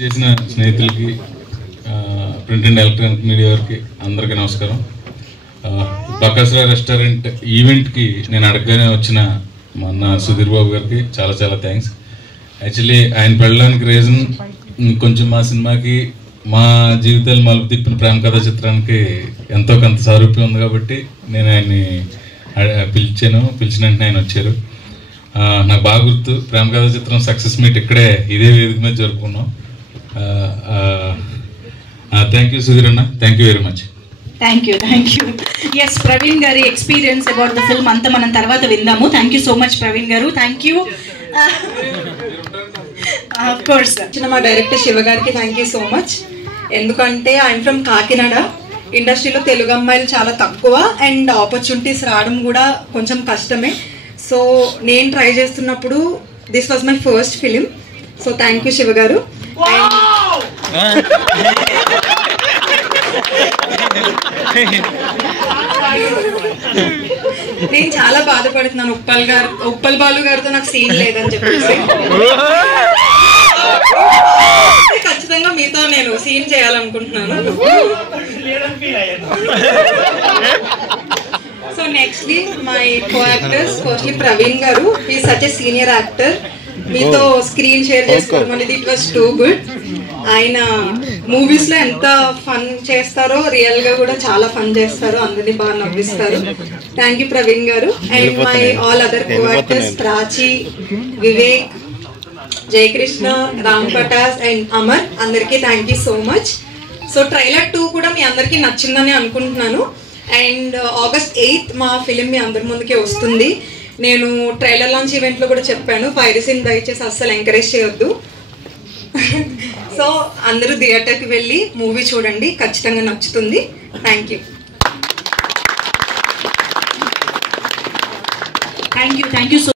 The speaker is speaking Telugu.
చేసిన స్నేహితులకి, ప్రింట్ అండ్ ఎలక్ట్రానిక్ మీడియా వారికి అందరికీ నమస్కారం. బకాసుర రెస్టారెంట్ ఈవెంట్కి నేను అడగగానే వచ్చిన మొన్న సుధీర్ బాబు గారికి చాలా చాలా థ్యాంక్స్. యాక్చువల్లీ ఆయన వెళ్ళడానికి రీజన్ కొంచెం మా సినిమాకి మా జీవితాలు మలుపు తిప్పిన ప్రేమ కథా చిత్రానికి ఎంతో కొంత సారూప్యం ఉంది కాబట్టి నేను ఆయన్ని పిలిచిన వెంటనే ఆయన వచ్చారు. నాకు బాగా గుర్తు, ప్రేమ కథా చిత్రం సక్సెస్ మీట్ ఇక్కడే ఇదే వేదిక మీద జరుపుకున్నాం. థ్యాంక్ యూ సుధీర్ అన్న, thank you very much. Thank you. Yes, Praveen గారి ఎక్స్పీరియన్స్ అబౌట్ ద ఫిల్మ్ అంతా మనం తర్వాత విందాము. Thank you so much Praveen గారు, థ్యాంక్ యూ. ఆఫ్ కోర్స్ మా డైరెక్టర్ శివ గారికి థ్యాంక్ యూ సో మచ్. ఎందుకంటే ఐఎమ్ ఫ్రమ్ కాకినాడ. ఇండస్ట్రీలో తెలుగు అమ్మాయిలు చాలా తక్కువ అండ్ ఆపర్చునిటీస్ రావడం కూడా కొంచెం కష్టమే. సో నేను ట్రై చేస్తున్నప్పుడు this was my first film. So thank you Shiva గారు. నేను చాలా బాధపడుతున్నాను, ఉప్పల్ బాలు గారితో నాకు సీన్ లేదని చెప్పేసి. ఖచ్చితంగా మీతో నేను సీన్ చేయాలనుకుంటున్నాను. So nextly my co actors, firstly Praveen గారు, is such a senior actor. మీతో స్క్రీన్ షేర్ చేసుకోవడం అనేది ఇట్ వాస్ టూ గుడ్. ఆయన మూవీస్ లో ఎంత ఫన్ చేస్తారో రియల్ గా కూడా చాలా ఫన్ చేస్తారు, అందరినీ బాగా నవ్విస్తారు. థ్యాంక్ యూ ప్రవీణ్ గారు. And my all other co actors Prachi, Vivek, Jayakrishna, Ram Patas and Amar, అందరికీ thank you so much. So trailer 2 కూడా మీ అందరికీ నచ్చిందని అనుకుంటున్నాను. అండ్ August 8th మా ఫిలిం మీ అందరి ముందుకే వస్తుంది. నేను ట్రైలర్ లాంచ్ ఈవెంట్లో కూడా చెప్పాను, పైరసీని దయచేసి అస్సలు ఎంకరేజ్ చేయొద్దు. సో అందరూ థియేటర్కి వెళ్ళి మూవీ చూడండి, ఖచ్చితంగా నచ్చుతుంది. Thank you. Thank you so